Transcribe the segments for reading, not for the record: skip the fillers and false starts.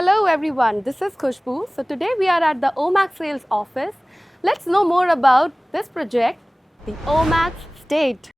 Hello everyone, this is Khushbu. So today we are at the Omax sales office. Let's know more about this project, the Omax State.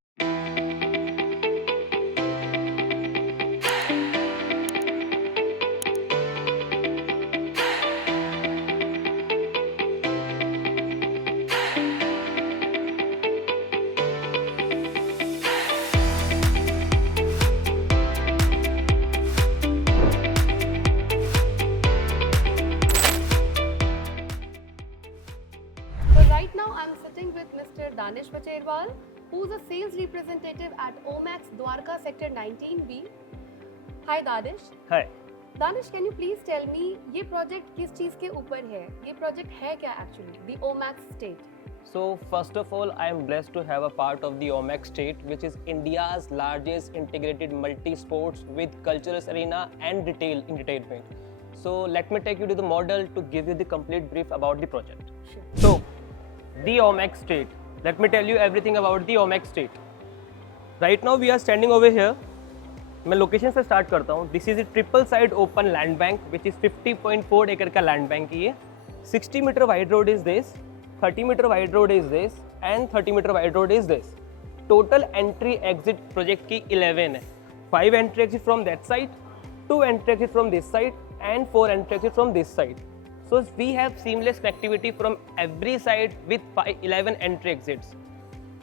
So right now I'm sitting with Mr. Danish Bacherwal, who's a sales representative at Omax Dwarka Sector 19B. Hi Danish. Hi. Danish, can you please tell me ये project किस चीज़ के ऊपर है? ये project है क्या actually? The Omax State. So first of all, I am blessed to have a part of the Omax State, which is India's largest integrated multi-sports with cultural arena and retail entertainment. So let me take you to the model to give you the complete brief about the project. Sure. So the Omax State. Let me tell you everything about the Omax State. Right now we are standing over here. मैं location से start करता हूँ. This is a triple side open land bank which is 50.4 एकड़ का land bank. ये 60 metre wide road is this, 30 metre wide road is this and 30 metre wide road is this. Total entry exit project की 11 है. 5 entry exit from that side, 2 entry exit from this side and 4 entry exit from this side. So we have seamless connectivity from every side with 11 entry exits.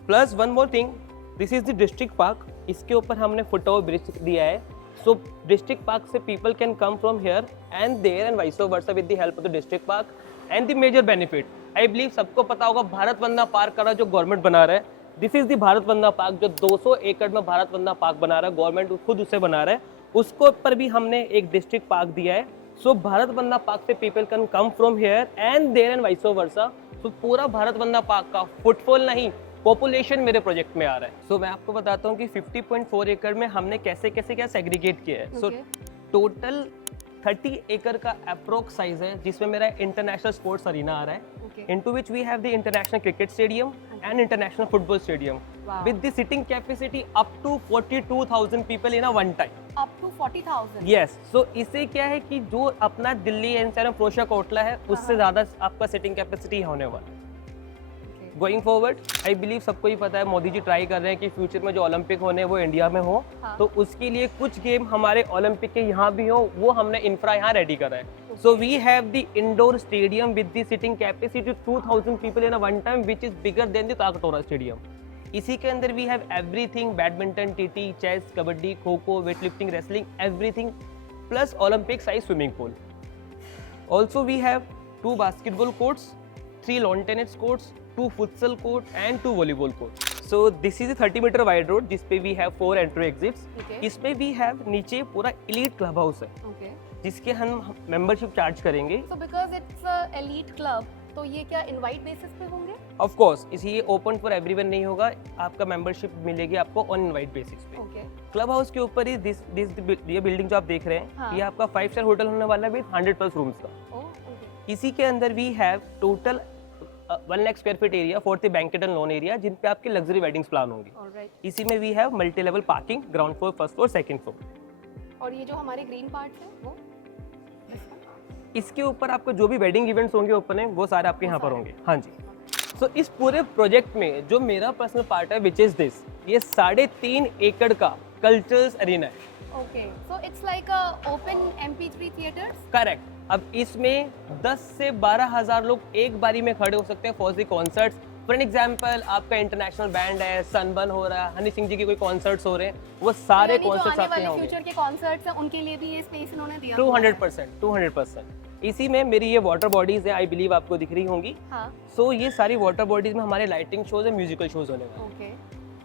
Plus one more thing, this is the district park. इसके ऊपर हमने foot over bridge दिया है. So district park से people can come from here and there and vice versa with the help of the district park. And the major benefit, I believe सबको पता होगा Bharat Vandana park का जो गवर्नमेंट बना रहा है. This is the Bharat Vandana park जो 200 एकड़ में भारत वंदना पार्क बना रहा है. गवर्नमेंट खुद उसे बना रहा है. उसको ऊपर भी हमने एक डिस्ट्रिक्ट पार्क दिया है. सो भारत वंदना पार्क से people can come from here and there and vice versa. So पूरा भारत वंदना पार्क का फुटफॉल नहीं, पॉपुलेशन मेरे प्रोजेक्ट में आ रहा है. सो मैं आपको बताता हूँ कि 50.4 एकड़ में हमने कैसे कैसे क्या सेग्रीगेट किया है. सो टोटल 30 एकड़ का अप्रोक्स साइज है जिसमें मेरा इंटरनेशनल स्पोर्ट्स अरीना आ रहा है. Into which we have the international cricket stadium and international football stadium. Wow. With the sitting capacity up to 42,000 people in a one time. Up to 40,000. Yes. So इससे क्या है कि जो अपना Delhi NCR प्रोशा Kotla है उससे ज़्यादा आपका सिटिंग कैपेसिटी होने वाला. गोइंग फॉरवर्ड आई बिलीव सबको ही पता है मोदी जी ट्राई कर रहे हैं कि फ्यूचर में जो ओलंपिक होने वो इंडिया में हो. तो उसके लिए कुछ गेम हमारे ओलंपिक के यहाँ भी हो, वो हमने इंफ्रा यहाँ रेडी करा है. So we have the indoor stadium with the sitting capacity 2000 people in a one time which is bigger than the Talkatora stadium. इसी के अंदर we have everything, badminton, TT, chess, kabaddi, kho kho, weight lifting, wrestling, everything plus Olympic size swimming pool. Also we have 2 basketball courts, 3 lawn tennis courts, 2 futsal court and 2 volleyball court. So this is a 30 meter wide road जिस पे we have 4 entry exits. इसमें we have नीचे पूरा elite club house है जिसके हम membership charge करेंगे. So because it's a elite club, तो ये क्या invite basis पे होंगे? Of course, ये open for everyone नहीं होगा. आपका membership मिलेगी आपको on invite basis पे. Club house के ऊपर ही ये building जो आप देख रहे हैं ये आपका 5-star होटल होने वाला है with 100+ rooms का. इसी के अंदर we have total 1 lakh square feet area for the banquet and lawn area जिन पे आपकी लग्जरी वेडिंग्स प्लान होंगी. इसी में we have multi level parking, ground floor, first floor, second floor. और ये जो हमारे ग्रीन पार्ट है वो इसके ऊपर आपको जो भी वेडिंग इवेंट्स होंगे ओपन है वो सारे आपके यहाँ पर होंगे. हाँ जी. सो इस पूरे प्रोजेक्ट में जो मेरा पर्सनल पार्ट है विच इज दिस, ये 3.5 एकड़ का कल्चरल अरीना है. Okay, so it's like a open MP3 theatres. Correct. अब इसमें 10 से 12,000 लोग एक बारी में खड़े हो सकते हैं for the concerts. For an example आपका इंटरनेशनल बैंड है, सनबर्न हो रहा है, हनी सिंह जी के कोई कॉन्सर्ट्स हो रहे हैं, वो सारे कॉन्सर्ट्स आपके यहाँ होंगे. फ्यूचर के कॉन्सर्ट्स हैं उनके लिए भी ये स्पेस इन्होंने दिया. 200%. इसी में मेरी ये वाटर बॉडीज हैं, आई बिलीव आपको दिख रही होंगी. सो ये सारी वाटर बॉडीज में हमारे लाइटिंग शोज और म्यूजिकल शोज होने वाले.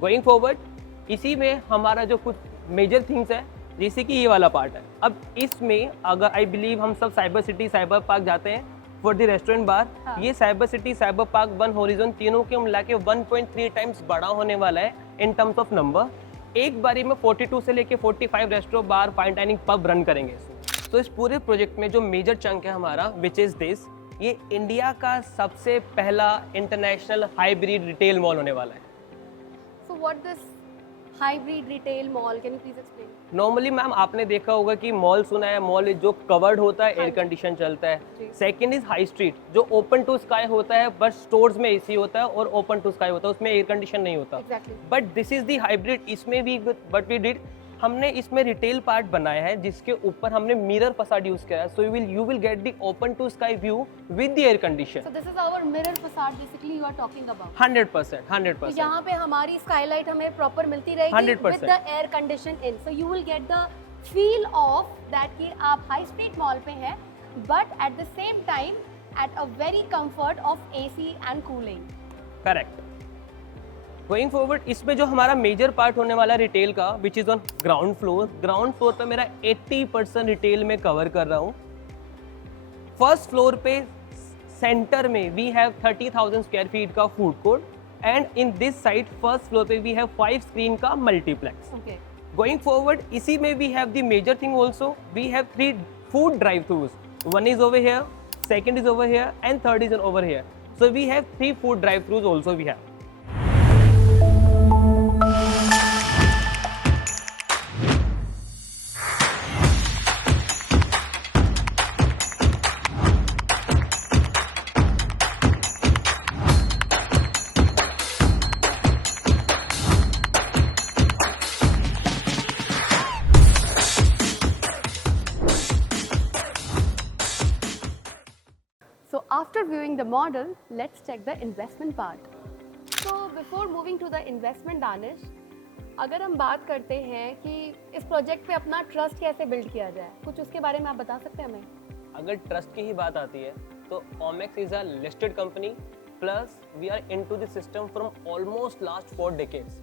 गोइंग फॉरवर्ड इसी में हमारा जो कुछ मेजर थिंग्स है जैसे कि ये वाला पार्ट है. अब इसमें अगर आई बिलीव हम सब साइबर सिटी, साइबर पार्क जाते हैं फॉर द रेस्टोरेंट बार. ये cyber city, cyber park, one horizon तीनों के मिला के 1.3 टाइम्स बड़ा होने वाला है इन टर्म्स ऑफ नंबर. एक बारी में 42 से लेके 45 रेस्टोरेंट, बार, फाइन डाइनिंग, पब रन करेंगे. तो इस पूरे प्रोजेक्ट में जो मेजर चंक है हमारा विच इज दिस, ये इंडिया का सबसे पहला इंटरनेशनल हाइब्रिड रिटेल मॉल होने वाला है. So what this hybrid retail mall? Can you please explain? Normally ma'am आपने देखा होगा कि मॉल सुना है, मॉल जो कवर्ड होता है, हाँ एयर जी। कंडीशन चलता है. जी। सेकंड इज हाई स्ट्रीट जो ओपन टू स्काई होता है, बट स्टोर्स में एसी होता है और ओपन टू स्काई होता है, उसमें एयर कंडीशन नहीं होता. Exactly. But this is the hybrid. इसमें भी बट वी डिड, हमने इसमें रिटेल पार्ट बनाया है जिसके ऊपर हमने मिरर फसाड यूज किया है. So you will get the open to sky view with the air condition. So this is our mirror facade basically you are talking about. 100%. तो 100%. यहाँ पे हमारी skylight हमें proper मिलती रहेगी 100%. with the air condition in. So you will get the feel of that कि आप high street mall पे हैं, but at the same time at a very comfort of AC and cooling. Correct. Going forward, इसमें जो हमारा major part होने वाला retail का, which is on ground floor पे मेरा 80% रिटेल में कवर कर रहा हूँ. फर्स्ट फ्लोर पे सेंटर में वी हैव 30,000 स्क्वायर फीट का food court, and in this side first floor पे वी हैव 5 स्क्रीन का मल्टीप्लेक्स. Okay. गोइंग फॉरवर्ड, इसी में we have the major thing also. We have 3 food drive throughs. One is over here, second is over here and third is over here. So we have 3 food drive throughs also we have. So after viewing the model, let's check the investment part. So before moving to the investment, Danish, अगर हम बात करते हैं कि इस project पे अपना trust कैसे बिल्ड किया जाए, कुछ उसके बारे में आप बता सकते हैं हमें? अगर ट्रस्ट की ही बात आती है तो Omaxe is a listed company, plus we are into the system from almost last 4 decades.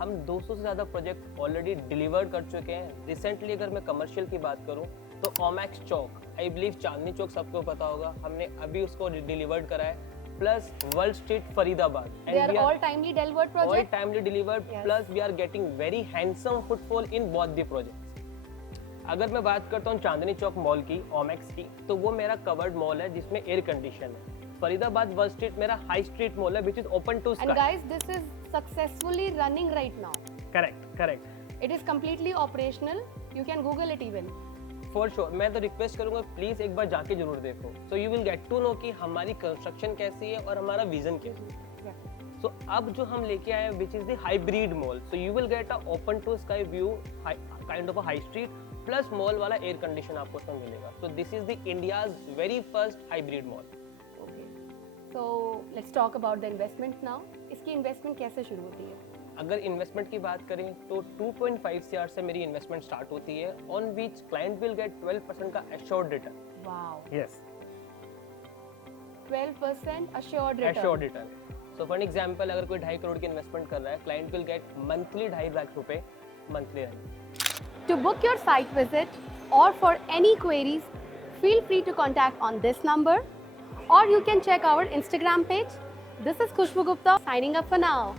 हम 200 से ज़्यादा प्रोजेक्ट ऑलरेडी डिलीवर कर चुके हैं. रिसेंटली अगर मैं कमर्शियल की बात करूं तो ओमेक्स चौक, आई बिलीव चांदनी चौक सबको पता होगा, हमने अभी उसको डिलीवर्ड करा है. Plus world street Faridabad, They are all timely delivered all project. timely delivered. Yes. Plus we are getting very handsome footfall in both the projects. अगर मैं बात करता हूँ चांदनी चौक मॉल की, ओमेक्स की, तो वो मेरा कवर्ड मॉल है जिसमें एयर कंडीशन है. फरीदाबाद वर्ल्ड स्ट्रीट मेरा हाई स्ट्रीट मॉल है which is open to And sky. guys, this is successfully running right now. Correct. It is completely operational. You can Google it even. For sure. मैं तो request करूंगा please एक बार जाके जरूर देखो. So you will get to know कि हमारी construction कैसी है और हमारा विजन क्या है. Yeah. सो अब जो हम लेके आए हैं which is the hybrid mall. So you will get a open to sky view, kind of a high street, plus mall वाला एयर कंडीशन आपको उसमें मिलेगा. So this is the India's very first hybrid mall. Okay. So let's talk about the investment now. इसकी investment कैसे शुरू होती है? अगर इन्वेस्टमेंट की बात करें तो 2.5 CR से मेरी इन्वेस्टमेंट स्टार्ट होती है, on which client will get 12% का assured return. Wow. Yes, 12% assured return. Assured return. So for example अगर कोई 2.5 करोड़ की इन्वेस्टमेंट कर रहा है, client will get monthly 2.5 lakh रुपए monthly. To book your site visit or for any queries, feel free to contact on this number or you can check our Instagram page. This is Khushbu Gupta signing up for now.